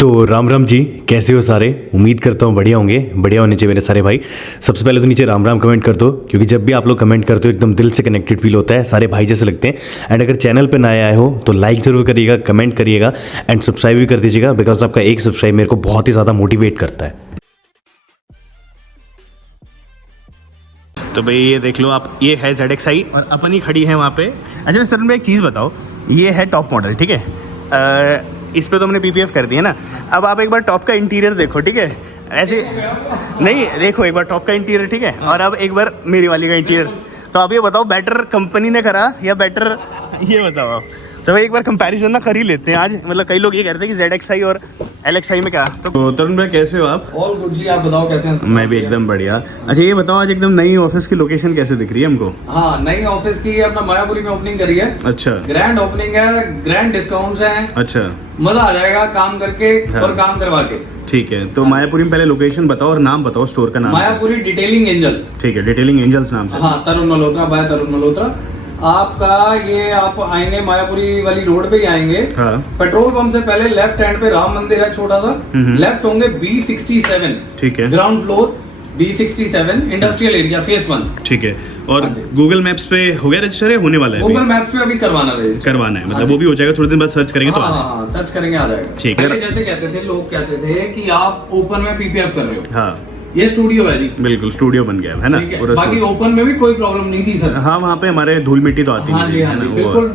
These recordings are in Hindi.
तो राम राम जी, कैसे हो सारे। उम्मीद करता हूँ बढ़िया होंगे, बढ़िया होने चाहिए मेरे सारे भाई। सबसे पहले तो नीचे राम राम कमेंट कर दो, क्योंकि जब भी आप लोग कमेंट करते हो एकदम दिल से कनेक्टेड फील होता है, सारे भाई जैसे लगते हैं। एंड अगर चैनल पे नए आए हो तो लाइक ज़रूर करिएगा, कमेंट करिएगा एंड सब्सक्राइब भी कर दीजिएगा, बिकॉज आपका एक सब्सक्राइब मेरे को बहुत ही ज़्यादा मोटिवेट करता है। तो भाई ये देख लो आप, ये है ZXi और अपन ही खड़ी है वहाँ पे। अच्छा सर, मैं एक चीज़ बताओ, ये है टॉप मॉडल, ठीक है। इस पे तो हमने PPF कर दिया ना। अब आप एक बार टॉप का इंटीरियर देखो, ठीक है। ऐसे नहीं, देखो एक बार टॉप का इंटीरियर, ठीक है, और अब एक बार मेरी वाली का इंटीरियर। तो आप ये बताओ, बेटर कंपनी ने करा या बेटर, ये बताओ आप। तो भाई एक बार कंपैरिजन ना कर ही लेते हैं आज। मतलब कई लोग ये कहते हैं कि ZXi और LXi में क्या। तो तरुण भाई कैसे हो आप? ऑल गुड जी, आप बताओ कैसे हैं? मैं भी एकदम बढ़िया। अच्छा ये बताओ, आज एकदम नई ऑफिस की लोकेशन कैसे दिख रही है हमको? हाँ, नई ऑफिस की अपना मायापुरी में ओपनिंग करी है। अच्छा, ग्रैंड ओपनिंग है, ग्रैंड डिस्काउंट्स हैं। अच्छा, मजा आ जाएगा काम करके और काम करवा के। ठीक है। तो मायापुरी में पहले लोकेशन बताओ और नाम बताओ स्टोर का नाम। Mayapuri detailing angel. ठीक है, डिटेलिंग एंजल्स नाम से। हाँ, तरुण मल्होत्रा, बाय तरुण मल्होत्रा। आपका ये आप आएंगे मायापुरी वाली रोड पे ही आएंगे। हाँ। पेट्रोल पंप से पहले लेफ्ट हैंड पे राम मंदिर है छोटा सा, लेफ्ट होंगे B67। ठीक है। Ground floor B67 industrial area face 1। ठीक है। और हाँ जी। गूगल मैप्स पे हो गया रजिस्टर है, होने वाला है? गूगल मैप्स पे अभी करवाना रजिस्टर, करवाना है, हाँ मतलब जी। वो भी हो जाएगा, थोड़े दिन बाद सर्च करेंगे तो आ जाएगा। हाँ, सर्च करेंगे आ जाएगा। ठीक है। पहले जैसे कहते थे लोग, कहते थे कि आप ओपन में PPF कर रहे हो। हाँ ये स्टूडियो है जी। बिल्कुल, स्टूडियो बन गया है ना ठीक है। पूरा बाकी स्टूडियो। ओपन में भी कोई प्रॉब्लम नहीं थी सर। हाँ, वहाँ पे हमारे धूल मिट्टी तो आती हाँ जी, हाँ जी, बिल्कुल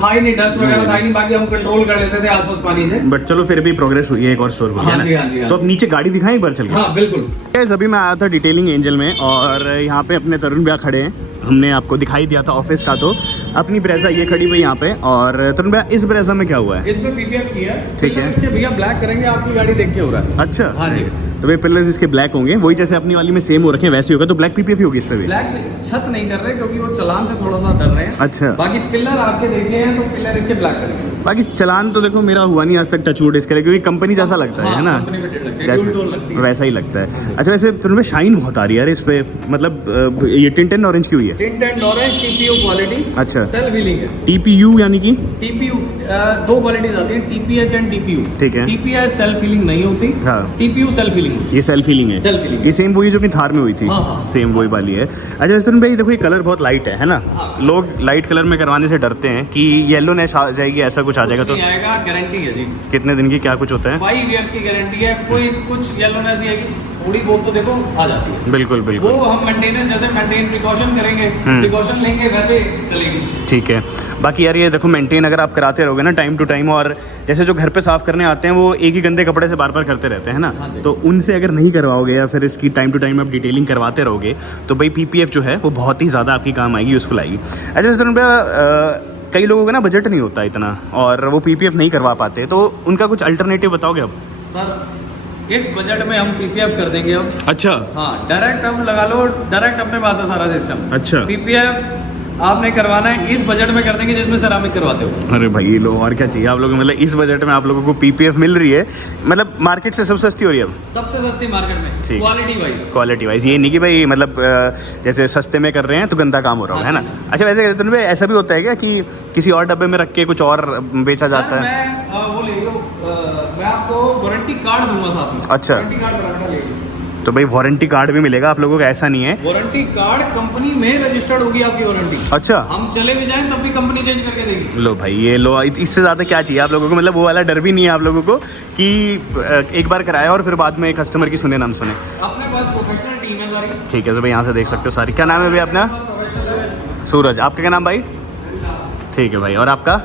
था ही नहीं, डस्ट वगैरह था ही नहीं। बाकी हम कंट्रोल कर लेते थे आसपास पानी से। बट चलो फिर भी प्रोग्रेस हुई है, एक और स्टोर हो गया हाँ जी, हाँ जी, ना। हाँ तो अब नीचे गाड़ी दिखाएं एक बार चल के? हाँ बिल्कुल। गाइस, अभी मैं आया था डिटेलिंग एंजल में और यहाँ पे अपने तरुण भैया खड़े हैं। हमने आपको दिखाई दिया था ऑफिस का, तो अपनी ब्रेजा ये खड़ी हुई यहाँ पे। और तरुण भैया, इस ब्रेजा में क्या हुआ है? इसमें PPF किया है। ठीक है। इसके भैया ब्लैक करेंगे, आपकी गाड़ी देख के हो रहा है। अच्छा, हाँ जी। तो भाई पिलर्स इसके ब्लैक होंगे, वही जैसे अपनी वाली में सेम हो रखे हैं वैसे ही होगा। तो ब्लैक PPF ही होगी इस पे भी? ब्लैक छत नहीं कर रहे क्योंकि वो चलान से थोड़ा सा डर रहे हैं। अच्छा। बाकी पिलर आपके देखे हैं तो पिलर इसके ब्लैक करेंगे। बाकी चलान तो देखो मेरा हुआ नहीं आज तक, टचवुड इसके लिए, क्योंकि कंपनी जैसा लगता है ना, कंपनी पे डेट लगती है, जैसे ड्यूल टोन लगती है। वैसा ही लगता है। अच्छा, वैसे तुम शाइन बहुत आ रही है यार इस पे, मतलब ये टिंट एंड ऑरेंज की हुई है? Tint and orange TPU quality. अच्छा। सेल्फ व्हीलिंग है। TPU यानी कि? TPU दो क्वालिटीज आती हैं, TPH एंड TPU। ठीक है। TPH सेल्फ हीलिंग नहीं होती। हाँ। TPU सेल्फ हीलिंग होती ये सेल्फ हीलिंग है? Self healing। ये सेम वही जो कि थार में हुई थी? हाँ, हाँ। सेम वही वाली है। अच्छा तुम भाई देखो, ये कलर बहुत लाइट है ना। हाँ। लोग लाइट कलर में करवाने से डरते हैं कि येलोनेस आ जाएगी, ऐसा कुछ आ जाएगा। तो नहीं आएगा, गारंटी है जी। कितने दिन की क्या कुछ होता है? 5 years की गारंटी है। कोई कुछ येलोनेस नहीं आएगी, थोड़ी बहुत तो देखो आ जाती है। बिल्कुल बिल्कुल। वो हम मेंटेनेंस जैसे मेंटेन प्रिकॉशन करेंगे, प्रिकॉशन लेंगे वैसे चलेगी। ठीक है। बाकी यार ये देखो, मेंटेन अगर आप कराते रहोगे ना टाइम टू टाइम, और जैसे जो घर पे साफ करने आते हैं वो एक ही गंदे कपड़े से बार बार करते रहते हैं ना, हाँ जी। तो उनसे अगर नहीं करवाओगे या फिर इसकी टाइम टू टाइम आप डिटेलिंग करवाते रहोगे तो भाई PPF जो है वो बहुत ही ज़्यादा आपकी काम आएगी, यूज़फुल आएगी। अच्छा सर, कई लोगों का ना बजट नहीं होता इतना और वो PPF नहीं करवा पाते, तो उनका कुछ अल्टरनेटिव बताओगे अब? सर इस बजट में हम PPF कर देंगे अब। अच्छा। हाँ, डायरेक्ट अब लगा लो, डायरेक्ट अपने पास है सारा सिस्टम। अच्छा। PPF आपने करवाना है इस बजट में कर देंगे जिसमें सेरामिक करवाते हो। अरे भाई ये लो, और क्या चाहिए आप लोगों को। मतलब इस बजट में आप लोगों को PPF मिल रही है, मतलब मार्केट से सबसे सस्ती हो रही है अब। सबसे सस्ती मार्केट में, ठीक। Quality wise. क्वालिटी वाइज, ये नहीं कि भाई मतलब जैसे सस्ते में कर रहे हैं तो गंदा काम हो रहा है ना। अच्छा वैसे कहते हैं ऐसा भी होता है क्या कि किसी और डब्बे में रख के कुछ और बेचा जाता है? मैं वो ले लो, मैं आपको वारंटी कार्ड दूंगा साथ में। अच्छा। वारंटी कार्ड बनाकर ले लो। तो भाई वारंटी कार्ड भी मिलेगा आप लोगों को, ऐसा नहीं है? वारंटी कार्ड कंपनी में रजिस्टर्ड होगी आपकी वारंटी। अच्छा। हम चले भी जाएं तब भी कंपनी चेंज करके देगी। लो भाई ये लो, इससे ज़्यादा क्या चाहिए आप लोगों को। मतलब वो वाला डर भी नहीं है आप लोगों को कि एक बार कराया और फिर बाद में कस्टमर की सुने नाम सुने। अपने पास प्रोफेशनल टीम है सारी। ठीक है, तो भाई यहाँ से देख सकते हो सारी। क्या नाम है भाई अपना? सूरज। आपका क्या नाम भाई? ठीक है भाई, और आपका?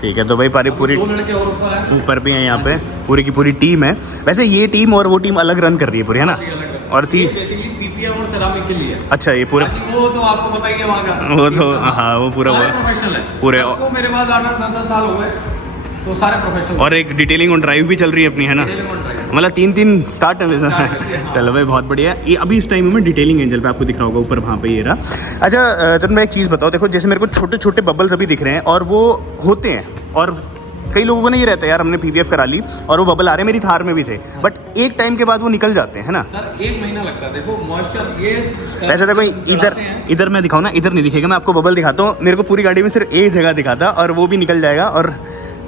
ठीक है। तो भाई पूरी दो लड़के और ऊपर है, ऊपर भी है यहाँ पे, पूरी की पूरी टीम है। वैसे ये टीम और वो टीम अलग रन कर रही है पूरी, है ना? और थी बेसिकली PPF और सेरामिक के लिए। अच्छा, ये पूरे बाकी वो तो आपको पता ही है वहाँ का। वो तो हाँ, वो पूरा सारे वो प्रोफेशनल है पूरे। सबको मेरे पास 8-8 10-10 साल हो गए, तो सारे प्रोफेशनल। और एक डिटेलिंग ऑन ड्राइव भी चल रही है अपनी, है ना? मतलब 3-3 स्टार्ट है वैसे। हाँ। चलो भाई बहुत बढ़िया। ये अभी इस टाइम में डिटेलिंग एंजल पे आपको दिख रहा होगा ऊपर, वहाँ पे ये रहा। अच्छा तो मैं एक चीज़ बताओ, देखो जैसे मेरे को छोटे छोटे बबल्स अभी दिख रहे हैं और वो होते हैं, और कई लोगों को नहीं रहता यार, हमने PPF करा ली और वो बबल आ रहे, मेरी थार में भी थे, बट एक टाइम के बाद वो निकल जाते हैं, है ना? सर 1 महीना लगता है, देखो मॉइस्चर ये। वैसे देखो इधर मैं दिखाऊँ ना, इधर नहीं दिखेगा, मैं आपको बबल दिखाता हूँ। मेरे को पूरी गाड़ी में सिर्फ एक जगह दिखा था और वो भी निकल जाएगा, और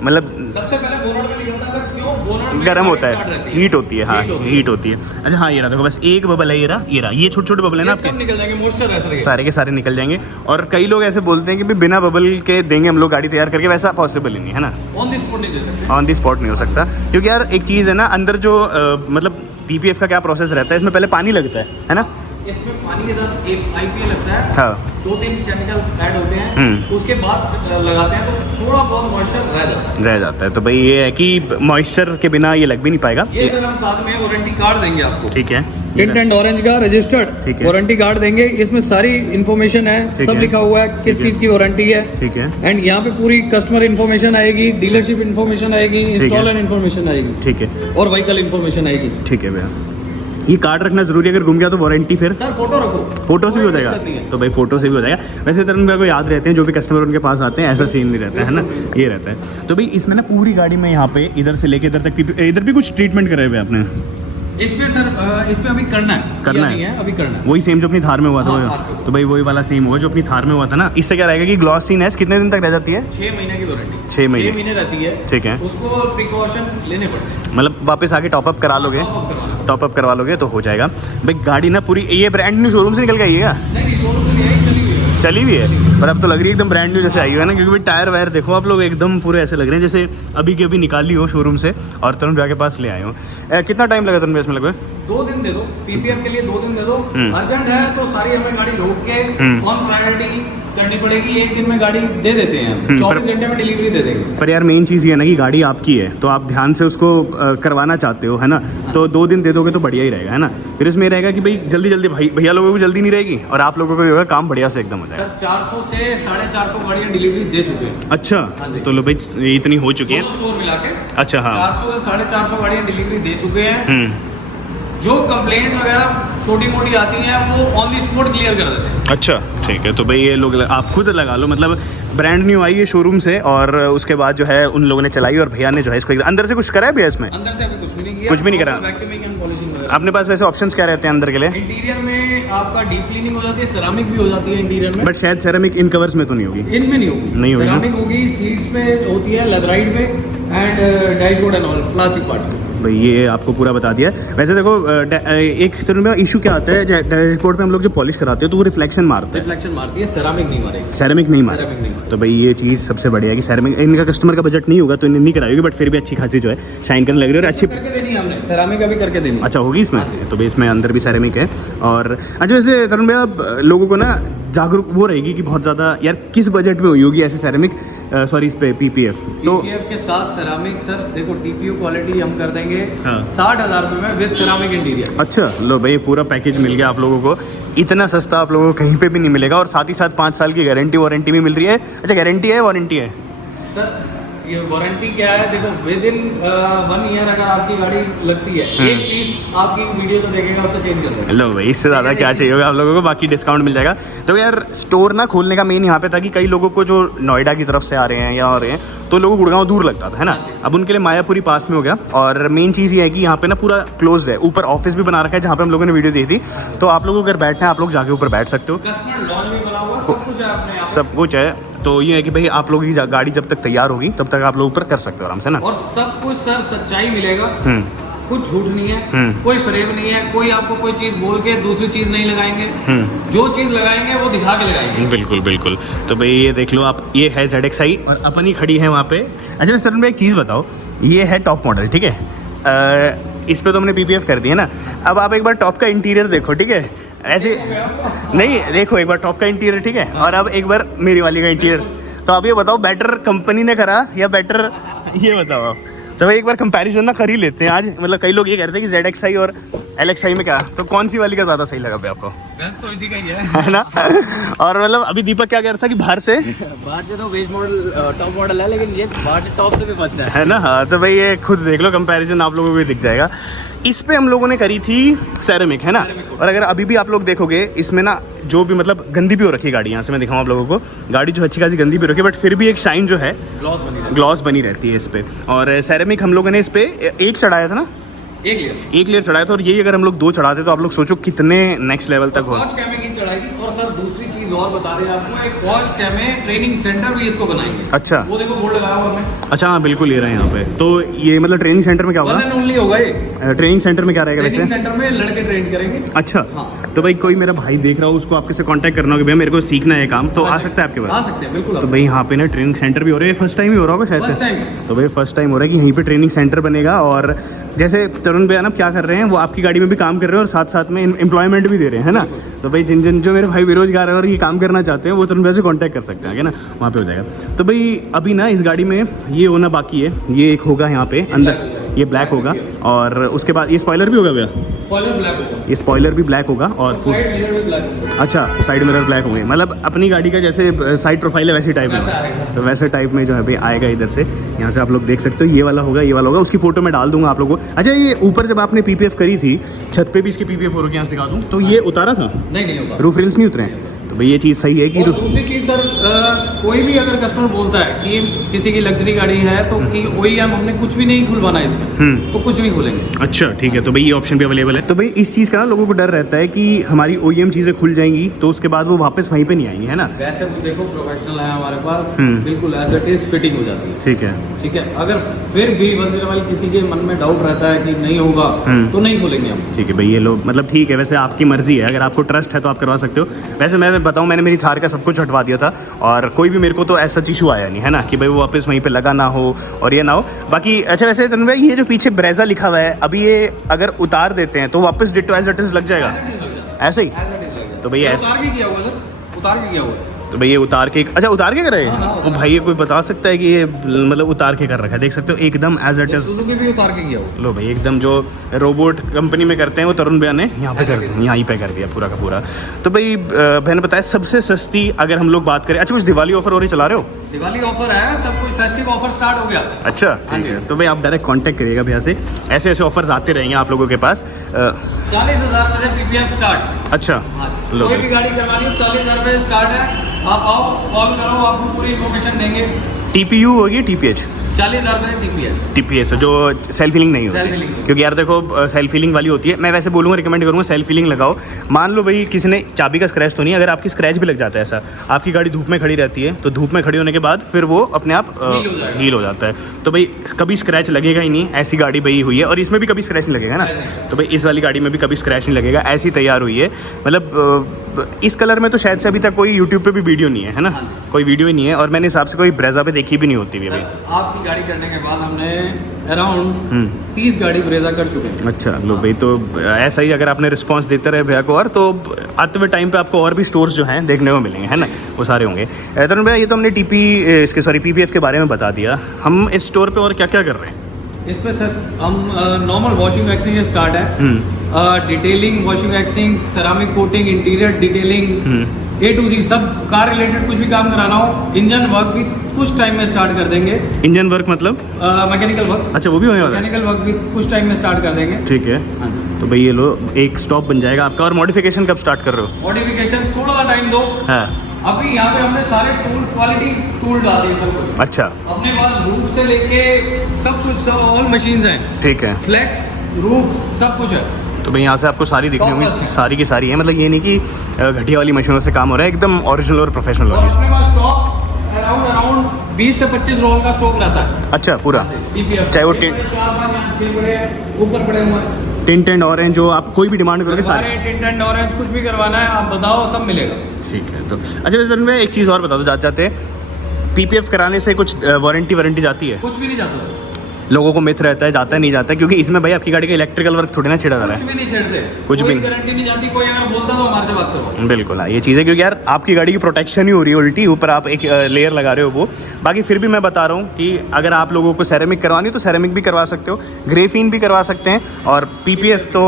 मतलब सबसे पहले बोनट में निकलता है सर। क्यों बोनट में गर्म होता start है, रहती है। हीट होती है, हाँ Heat होती है। हीट होती है। अच्छा हाँ, ये रहा देखो, बस एक बबल है, ये रहा, ये छोटे छोटे बबल है ना ये सब आपके, निकल जाएंगे, मॉइस्चर ऐसा रहेगा। सारे के सारे निकल जाएंगे। और कई लोग ऐसे बोलते हैं कि भी बिना बबल के देंगे हम लोग गाड़ी तैयार करके, वैसा पॉसिबल ही नहीं है ना, ऑन द स्पॉट नहीं दे सकते। ऑन दी स्पॉट नहीं हो सकता। क्योंकि यार एक चीज़ है ना, अंदर जो मतलब पीपीएफ का क्या प्रोसेस रहता है, इसमें पहले पानी लगता है ना। इसमें पानी के साथ एक IPA लगता है, हाँ 2-3 केमिकल ऐड होते हैं, उसके बाद लगाते हैं तो थोड़ा बहुत मॉइस्चर रह जाता है। रह जाता है। तो भाई ये है कि मॉइस्चर के बिना ये लग भी नहीं पाएगा। ये सर हम साथ में वारंटी कार्ड देंगे आपको, ठीक है, टिंट एंड ऑरेंज का ठीक रजिस्टर्ड है। वारंटी कार्ड देंगे। इसमें सारी इन्फॉर्मेशन है, ठीक सब है। लिखा हुआ है किस ठीक है। चीज़ की वारंटी है। ठीक है, एंड यहाँ पे पूरी कस्टमर इन्फॉर्मेशन आएगी, डीलरशिप इन्फॉर्मेशन आएगी, इंस्टॉलर इन्फॉर्मेशन आएगी, ठीक है, और व्हीकल इन्फॉर्मेशन आएगी। ठीक है भैया। ये कार्ड रखना जरूरी है, अगर गुम गया तो वारंटी फिर सर फोटो रखो, फोटो से भी हो कोई जाएगा। दिक्कत नहीं है। तो भाई फोटो से भी हो जाएगा। वैसे तरुण भैया को याद रहते हैं जो भी कस्टमर उनके पास आते हैं, ऐसा सीन नहीं रहता है ना, ये रहता है। तो भाई इसमें ना पूरी गाड़ी में यहाँ पे इधर से लेके इधर तक इधर भी कुछ ट्रीटमेंट करे हुए आपने, इस पे सर इस पे अभी करना है, करना या है? नहीं है अभी करना है। वही सेम जो अपनी थार में हुआ था हाँ, वो? थार पे। तो भाई वही वाला सेम हुआ जो अपनी थार में हुआ था ना। इससे क्या रहेगा कि ग्लॉसीनेस कितने दिन तक रह जाती है? 6 महीने की वारंटी, 6 महीने। 6 महीने रहती है। ठीक है, उसको प्रिकॉशन लेने पड़ते हैं, मतलब वापस आके टॉपअप करा लोगे, top up करवाना। टॉपअप करवा लोगे तो हो जाएगा। भाई गाड़ी ना पूरी ये ब्रांड न्यू शोरूम से निकल के आई है क्या? नहीं शोरूम में नहीं आई, चली हुई है। चली भी है, पर अब तो लग रही है एकदम ब्रांड न्यू जैसे आई हुई है ना, क्योंकि भाई टायर वायर देखो आप लोग एकदम पूरे ऐसे लग रहे हैं जैसे अभी के अभी निकाली हो शोरूम से और तरुण भैया के पास ले आए हो। कितना टाइम लगा तरुण भैया इसमें लगभग? 2 दिन दे दो, पीपीएफ के लिए 2 दिन दे दो। अर्जेंट है तो सारी हमें गाड़ी रोक के ऑन प्रायोरिटी करनी पड़ेगी, 1 दिन में गाड़ी दे देते हैं, 24 घंटे में डिलीवरी दे देंगे। पर यार मेन चीज़ ये है ना कि गाड़ी आपकी है तो आप ध्यान से उसको करवाना चाहते हो, है ना, तो 2 दिन दे दोगे तो बढ़िया ही रहेगा, है ना। फिर इसमें रहेगा कि भाई जल्दी जल्दी भैया लोगों को जल्दी नहीं रहेगी और आप लोगों को भी होगा काम बढ़िया से एकदम हो जाएगा। सर 400 से 450 गाड़ियाँ डिलीवरी दे चुके हैं। अच्छा, हाँ जी। तो लो भाई ये इतनी हो चुकी है। दोनों स्टोर मिला के अच्छा हाँ, 400 से 450 गाड़ियाँ डिलीवरी दे चुके हैं। जो कंप्लेंट वगैरह छोटी मोटी आती हैं वो ऑन दी स्पॉट क्लियर कर देते हैं। अच्छा ठीक है। तो भाई ये लोग आप खुद लगा लो, मतलब ब्रांड न्यू आई है शोरूम से और उसके बाद जो है उन लोगों ने चलाई और भैया ने जो है इसको अंदर से कुछ करा है भैया इसमें? अंदर से अभी कुछ भी नहीं किया, कुछ भी नहीं करा। वैक्यूमिंग एंड पॉलिशिंग वगैरह। अपने पास वैसे ऑप्शंस क्या रहते हैं अंदर के लिए? इंटीरियर में आपका डीप क्लीनिंग हो जाती है, सेरामिक भी हो जाती है इंटीरियर में, बट शायद सेरामिक इन कवर्स में तो नहीं होगी। इनमें नहीं होगी। नहीं होगी ना? सेरामिक होगी, सीट्स पे होती है, लेदराइट पे and dicot and all plastic parts पे। भाई ये आपको पूरा बता दिया। वैसे देखो एक तरह में इशू क्या आता है, डैशबोर्ड पे हम लोग जो पॉलिश कराते हैं तो वो रिफ्लेक्शन मारता है, रिफ्लेक्शन मारती है, सेरामिक नहीं मारेगी। सेरामिक नहीं सेरामिक नहीं मारता। तो भाई ये चीज़ सबसे बढ़िया है कि सेरामिक, इनका कस्टमर का बजट नहीं होगा तो इन्हें नहीं कराएगी, बट फिर भी अच्छी खासी जो है शाइन करने लग रही है और अच्छी करके देनी है हमने, सेरामिक अभी करके देनी है। अच्छा होगी इसमें। तो भाई इसमें अंदर भी सेरेमिक है। और अच्छा वैसे तरुण भैया लोगों को ना जागरूक वो रहेगी कि बहुत ज़्यादा यार किस बजट में हुई होगी ऐसे सेरेमिक, सॉरी इस पे पीपीएफ तो पीपीएफ के साथ सेरामिक सर देखो टीपीयू क्वालिटी हम कर देंगे हाँ। 60,000 रुपये में विद सेरामिक इंटीरियर। अच्छा लो भाई पूरा पैकेज मिल गया आप लोगों को, इतना सस्ता आप लोगों को कहीं पे भी नहीं मिलेगा और साथ ही साथ 5 साल की गारंटी वारंटी भी मिल रही है। अच्छा गारंटी है वारंटी है? सर ये वारंटी क्या है, देखो विद इन 1 ईयर अगर आपकी गाड़ी लगती है, एक पीस आपकी वीडियो तो देखेगा उसका चेंज कर देगा। लो भाई इससे ज़्यादा क्या चाहिए होगा आप लोगों को, बाकी डिस्काउंट मिल जाएगा। तो यार स्टोर ना खोलने का मेन यहाँ पे था कि कई लोगों को जो नोएडा की तरफ से आ रहे हैं या आ रहे हैं तो लोगों को गुड़गांव दूर लगता था, है ना। अब उनके लिए मायापुरी पास में हो गया और मेन चीज़ ये है कि यहाँ पे ना पूरा क्लोज है, ऊपर ऑफिस भी बना रखा है जहाँ पे हम लोगों ने वीडियो दी थी, तो आप लोगों को अगर बैठना है आप लोग जाके ऊपर बैठ सकते हो, कस्टमर लॉन भी बना हुआ, सब कुछ है अपने यहाँ पे। सब कुछ है। तो ये है कि भाई आप लोगों की गाड़ी जब तक तैयार होगी तब तक आप लोग ऊपर कर सकते हो आराम से ना। और सब कुछ सर सच्चाई मिलेगा, कुछ झूठ नहीं है, हम्म। कोई फ्रेम नहीं है, कोई आपको कोई चीज बोल के दूसरी चीज नहीं लगाएंगे, जो चीज लगाएंगे वो दिखा के लगाएंगे। बिल्कुल बिल्कुल। तो भाई ये देख लो आप, ये है ZXi और अपन ही खड़ी है वहाँ पे। अच्छा सर मैं एक चीज़ बताओ, ये है टॉप मॉडल ठीक है, इस पे तो हमने PPF कर दिया ना, अब आप एक बार टॉप का इंटीरियर देखो ठीक है, ऐसे नहीं देखो एक बार टॉप का इंटीरियर ठीक है, और अब एक बार मेरी वाली का इंटीरियर, तो आप ये बताओ बेटर कंपनी ने करा या बेटर, ये बताओ आप। तो भाई एक बार कंपैरिजन ना कर ही लेते हैं आज, मतलब कई लोग ये कहते हैं कि ZXi और LXi में क्या, तो कौन सी वाली का ज़्यादा सही लगा भाई आपको? बस तो इसी का ही है ना। और मतलब अभी दीपक क्या कह रहा था कि बाहर से बाहर से तो बेस मॉडल टॉप मॉडल है, लेकिन ये बाहर से टॉप से भी बचता है ना। हाँ तो भाई ये खुद देख लो, कंपैरिजन आप लोगों को भी दिख जाएगा। इस पे हम लोगों ने करी थी सेरेमिक, है ना। और अगर अभी भी आप लोग देखोगे इसमें ना जो भी मतलब गंदी भी हो रखी है गाड़ी, यहाँ से मैं दिखाऊँ आप लोगों को, गाड़ी जो अच्छी खासी गंदी भी हो रखी है बट फिर भी एक शाइन जो है ग्लॉस बनी रहती है इस पे। और सेरेमिक हम लोगों ने इस पे एक चढ़ाया था ना, एक लेयर चढ़ाया था, और यही अगर हम लोग 2 चढ़ाते तो आप लोग सोचो कितने नेक्स्ट लेवल तक हो। चढ़ाई थी। और सर दूसरी चीज चीज और बता दें आपको, एक पॉश कैमे ट्रेनिंग सेंटर भी इसको बनाएंगे। अच्छा। वो देखो बोर्ड लगाया हुआ हमने। अच्छा हाँ बिल्कुल ये रहे यहाँ पे। तो ये मतलब ट्रेनिंग सेंटर में क्या वन होगा? एंड ओनली होगा ये। ट्रेनिंग सेंटर में क्या रहेगा वैसे? ट्रेनिंग सेंटर में लड़के ट्रेन करेंगे। अच्छा हाँ। तो भाई कोई मेरा भाई देख रहा हो, उसको आपके से कांटेक्ट करना होगा, भैया मेरे को सीखना है काम, तो आ सकता है आपके आ पास? सकते हैं, बिल्कुल आ तो सकते भाई यहाँ पे ना ट्रेनिंग सेंटर भी हो रहा है, फर्स्ट टाइम ही हो रहा होगा शायद हैं। फर्स्ट से? टाइम। तो भाई फर्स्ट टाइम हो रहा है कि यहीं पे ट्रेनिंग सेंटर बनेगा। और जैसे तरुण भैया ना क्या कर रहे हैं, वो आपकी गाड़ी में भी काम कर रहे हैं और साथ साथ में एम्प्लॉयमेंट भी दे रहे हैं, है ना? तो भाई जिन जिन जो मेरे भाई बेरोजगार है और ये काम करना चाहते हैं, वो तरुण भैया से कांटेक्ट कर सकते हैं, है ना? वहाँ पे हो जाएगा। तो भाई अभी ना इस गाड़ी में ये होना बाकी है, ये एक होगा यहाँ पे अंदर, ये ब्लैक होगा, और उसके बाद ये स्पॉइलर भी होगा भैया? स्पॉइलर ब्लैक होगा। ये स्पॉइलर भी ब्लैक होगा और साइड मिरर भी ब्लैक होगा। अच्छा साइड मिरर ब्लैक होंगे, मतलब अपनी गाड़ी का जैसे साइड प्रोफाइल है वैसे टाइप में, वैसा आएगा। तो वैसे टाइप में जो है भाई आएगा इधर से। यहाँ से आप लोग देख सकते हो, ये वाला होगा, ये वाला होगा, उसकी फोटो मैं डाल दूंगा आप लोगों को। अच्छा ये ऊपर जब आपने पीपीएफ करी थी, छत पे भी इसकी पीपीएफ हो रही है, यहाँ से दिखा दूँ, तो ये उतारा था? नहीं होता। रूफ रेल्स नहीं उतरे हैं? तो भाई ये चीज़ सही है कि और दूसरी चीज सर, कोई भी अगर कस्टमर बोलता है कि किसी की लग्जरी गाड़ी है तो कि OEM हमने कुछ भी नहीं खुलवाना है इसमें, तो कुछ नहीं खुलेंगे। अच्छा ठीक है, तो भाई ये ऑप्शन भी अवेलेबल है। तो भाई इस चीज़ का ना लोगों को डर रहता है कि हमारी OEM चीज़ें खुल जाएंगी तो उसके बाद वो वापस वहीं पे नहीं आएंगी, है ना? वैसे तो देखो प्रोफेशनल है हमारे पास, हम्म। बिल्कुल एज इट इज फिटिंग हो जाती है। ठीक है। ठीक है, अगर फिर भी वंस इन वाइल किसी के मन में डाउट रहता है कि नहीं होगा, तो नहीं खोलेंगे हम। ठीक है भाई, ये लो मतलब ठीक है, वैसे आपकी मर्जी है, अगर आपको ट्रस्ट है तो आप करवा सकते हो। वैसे मैं बताऊं, मैंने मेरी थार का सब कुछ हटवा दिया था और कोई भी मेरे को तो ऐसा इशू आया नहीं, है ना, कि भाई वो वापस वहीं पे लगा ना हो और ये ना हो। बाकी अच्छा वैसे तन्वी भाई, ये जो पीछे ब्रेजा लिखा हुआ है, अभी ये अगर उतार देते हैं तो वापस डिट्टो एज इट इज लग जाएगा ऐसे ही? तो भैया ऐसे उतार के किया हुआ सर, उतार के किया हुआ है। तो भाई ये उतार के, अच्छा उतार के कर रहे हाँ, हैं? तो भाई ये कोई बता सकता है कि ये मतलब उतार के कर रखा है? देख सकते हो एकदम एज इट इज। सुजुकी भी उतार के किया हुआ। लो भाई एकदम जो रोबोट कंपनी में करते हैं वो तरुण भैया ने यहाँ पे कर दिया, यहीं पे कर दिया पूरा का पूरा। तो भाई मैंने बताया सबसे सस्ती अगर हम लोग बात करें, अच्छा कुछ दिवाली ऑफर हो रही चला रहे हो? दिवाली ऑफर है, सब कुछ फेस्टिव ऑफर स्टार्ट हो गया। अच्छा ठीक है, तो भाई आप डायरेक्ट कांटेक्ट करिएगा भैया से, ऐसे ऐसे ऑफर्स आते रहेंगे आप लोगों के पास। 40,000 रुपये से PPF स्टार्ट। अच्छा लो कोई भी गाड़ी करवानी हो 40,000 रुपये स्टार्ट है, आप आओ कॉल करो, आपको पूरी इन्फॉर्मेशन देंगे। TPU होगी TPH? 40,000 रुपये TPS जो सेल्फ फीलिंग नहीं Self होती, healing। क्योंकि यार देखो सेल्फ फीलिंग वाली होती है। मैं वैसे बोलूँगा, रिकमेंड करूँगा सेल्फ फीलिंग लगाओ। मान लो भाई किसी ने चाबी का स्क्रैच तो नहीं, अगर आपकी स्क्रैच भी लग जाता है, ऐसा आपकी गाड़ी धूप में खड़ी रहती है, तो धूप में खड़ी होने के बाद फिर वो अपने आप हील हो जाता है। तो भाई कभी स्क्रैच लगेगा ही नहीं, ऐसी गाड़ी भाई हुई है। और इसमें भी कभी स्क्रैच नहीं लगेगा ना, तो भाई इस वाली गाड़ी में भी कभी स्क्रैच नहीं लगेगा, ऐसी तैयार हुई है। मतलब इस कलर में तो शायद से अभी तक कोई यूट्यूब पे भी वीडियो नहीं है ना, कोई वीडियो ही नहीं है, और मैंने हिसाब से कोई ब्रेजा पे देखी भी नहीं होती भी अभी। आपकी गाड़ी करने के बाद हमने अराउंड 30 गाड़ी ब्रेजा कर चुके हैं। अच्छा लो भाई, तो ऐसा ही अगर आपने रिस्पांस देते रहे भैया को, और तो आते हुए टाइम पे आपको और भी स्टोर्स जो हैं देखने को मिलेंगे, है ना, वो सारे होंगे। तरुण भैया ये तो हमने PPF के बारे में बता दिया, हम इस स्टोर पे और क्या क्या कर रहे हैं? इस पे सर हम नॉर्मल वॉशिंग वैक्सिंग स्टार्ट है, detailing, washing waxing, ceramic coating, interior detailing, A to Z सब कार रिलेटेड कुछ भी काम कराना हो, इंजन वर्क भी कुछ टाइम में स्टार्ट कर देंगे। इंजन वर्क मतलब? Mechanical work. अच्छा वो भी होने वाला है? मैकेनिकल वर्क भी कुछ टाइम में स्टार्ट कर देंगे। ठीक है, हाँ जी। तो भाई ये लो एक स्टॉप बन जाएगा आपका। और मॉडिफिकेशन कब स्टार्ट कर रहे हो? मॉडिफिकेशन थोड़ा सा टाइम दो। हाँ अभी यहाँ पे हमने सारे टूल, क्वालिटी टूल डाल दिए सब कुछ। अच्छा अपने पास रूफ से लेके सब कुछ, सब ऑल मशीन्स हैं, ठीक है, फ्लेक्स रूफ सब कुछ है। तो भाई यहाँ से आपको सारी दिखनी होंगी, सारी की सारी है, मतलब ये नहीं कि घटिया वाली मशीनों से काम हो रहा है, एकदम ओरिजिनल और प्रोफेशनल और वाली। अपने पास स्टॉक अराउंड 20 से 25 रोल का स्टॉक रहता है। अच्छा पूरा, PPF चाहे वो 4, 5 या 6 बड़े ऊपर पड़े हुए हैं, टिंट एंड ऑरेंज जो आप कोई भी डिमांड करोगे सारे। सारे टिंट एंड ऑरेंज कुछ भी करवाना है आप बताओ, सब मिलेगा। ठीक है, तो अच्छा वैसे मैं एक चीज़ और बता दो जाते जाते, PPF कराने से कुछ वारंटी जाती है? कुछ भी नहीं जाता, लोगों को मिथ रहता है जाता नहीं जाता, क्योंकि इसमें भाई आपकी गाड़ी का इलेक्ट्रिकल वर्क थोड़ी ना छेड़ा जा रहा कुछ है। भी नहीं छेड़ते, कुछ कोई भी गारंटी नहीं जाती, कोई अगर बोलता तो हमारे से बात करो। बिल्कुल हाँ, ये चीज़ है, क्योंकि यार आपकी गाड़ी की प्रोटेक्शन ही हो रही है उल्टी, ऊपर आप एक लेयर लगा रहे हो वो। बाकी फिर भी मैं बता रहा हूँ कि अगर आप लोगों को सेरेमिक करवानी तो सेरेमिक भी करवा सकते हो, ग्रेफीन भी करवा सकते हैं, और PPF तो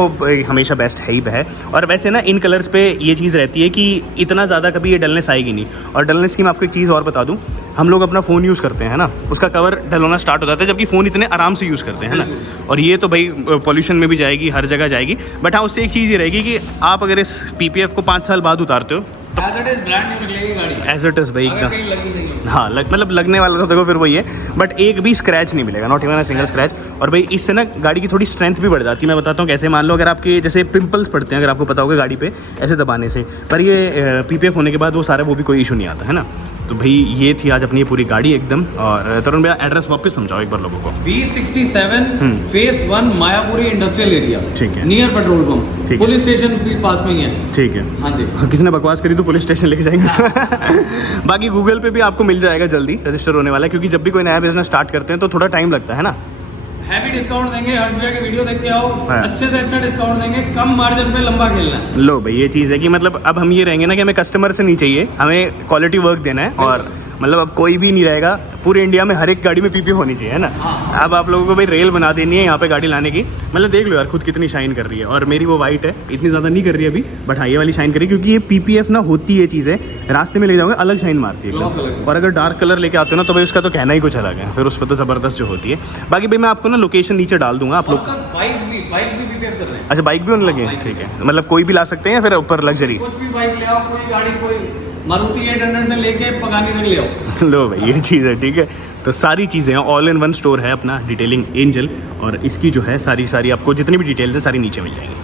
हमेशा बेस्ट है ही है। और वैसे ना इन कलर्स पे ये चीज़ रहती है कि इतना ज़्यादा कभी ये डलनेस आएगी नहीं। और डलनेस की मैं आपको एक चीज़ और बता दूँ, हम लोग अपना फ़ोन यूज़ करते हैं ना, उसका कवर डल होना स्टार्ट हो जाता है, जबकि फ़ोन इतने आराम से यूज़ करते हैं ना। और ये तो भाई पॉल्यूशन में भी जाएगी, हर जगह जाएगी। बट हाँ उससे एक चीज़ ये रहेगी कि आप अगर इस PPF को 5 साल बाद उतारते हो as it is brand new निकलेगी गाड़ी, एज इट इज भाई अगर एकदम। कहीं लगी नहीं है। हाँ मतलब लगने वाला तो देखो फिर वही है, बट एक भी स्क्रैच नहीं मिलेगा, not even a single scratch. और भाई इससे ना गाड़ी की थोड़ी स्ट्रेंथ भी बढ़ जाती है। मैं बताता हूँ कैसे। मान लो अगर आपके जैसे पिंपल्स पड़ते हैं, अगर आपको पता होगा गाड़ी पे ऐसे दबाने से, पर ये PPF होने के बाद वो सारा वो भी कोई इशू नहीं आता है ना। तो भाई ये थी आज अपनी ये पूरी गाड़ी एकदम। और तरुण भैया एड्रेस वापस समझाओ एक बार लोगों को। B67 phase 1 Mayapuri industrial area, ठीक है। नियर पेट्रोल ठीक पंप, है। पुलिस स्टेशन भी पास में ही है। ठीक है। हाँ जी। किसी ने बकवास करी तो पुलिस स्टेशन लेके जाएंगे। बाकी गूगल पे भी आपको मिल जाएगा जल्दी, रजिस्टर होने वाला है, क्योंकि जब भी कोई नया बिजनेस स्टार्ट करते हैं तो थोड़ा टाइम लगता है ना। हैवी डिस्काउंट देंगे, हर्ष भैया की वीडियो देख के आओ, हाँ। अच्छे से अच्छा डिस्काउंट देंगे, कम मार्जिन पे लंबा खेलना है। लो भाई ये चीज़ है कि मतलब अब हम ये रहेंगे ना कि हमें कस्टमर से नहीं चाहिए, हमें क्वालिटी वर्क देना है। और मतलब अब कोई भी नहीं रहेगा पूरे इंडिया में, हर एक गाड़ी में PPF होनी चाहिए, है ना। हाँ। अब आप लोगों को भाई रेल बना देनी है यहाँ पे गाड़ी लाने की। मतलब देख लो यार खुद कितनी शाइन कर रही है। और मेरी वो वाइट है, इतनी ज़्यादा नहीं कर रही है अभी, बट हाँ ये वाली शाइन कर रही है, क्योंकि ये PPF ना होती है चीज़ें, रास्ते में ले जाओगे अलग शाइन मारती है Gloss एकदम। अलग है। और अगर डार्क कलर लेके आते हो ना तो भाई उसका तो कहना ही कुछ अलग है, फिर उस पर तो ज़बरदस्त जो होती है। बाकी भाई मैं आपको ना लोकेशन नीचे डाल दूंगा, आप और लोग। सर बाइक्स भी PPF कर रहे हैं। अच्छा बाइक भी होने लगे, हाँ, ठीक है। मतलब कोई भी ला सकते हैं या फिर ऊपर लग्जरी? कुछ भी बाइक ले आओ, कोई गाड़ी, कोई मारुति 800 से लेके पगानी तक ले आओ। लो भाई ये चीज़ है, ठीक है। तो सारी चीज़ें हैं, ऑल इन वन स्टोर है अपना डिटेलिंग एंजल। और इसकी जो है सारी आपको जितनी भी डिटेल्स है सारी नीचे मिल जाएंगी।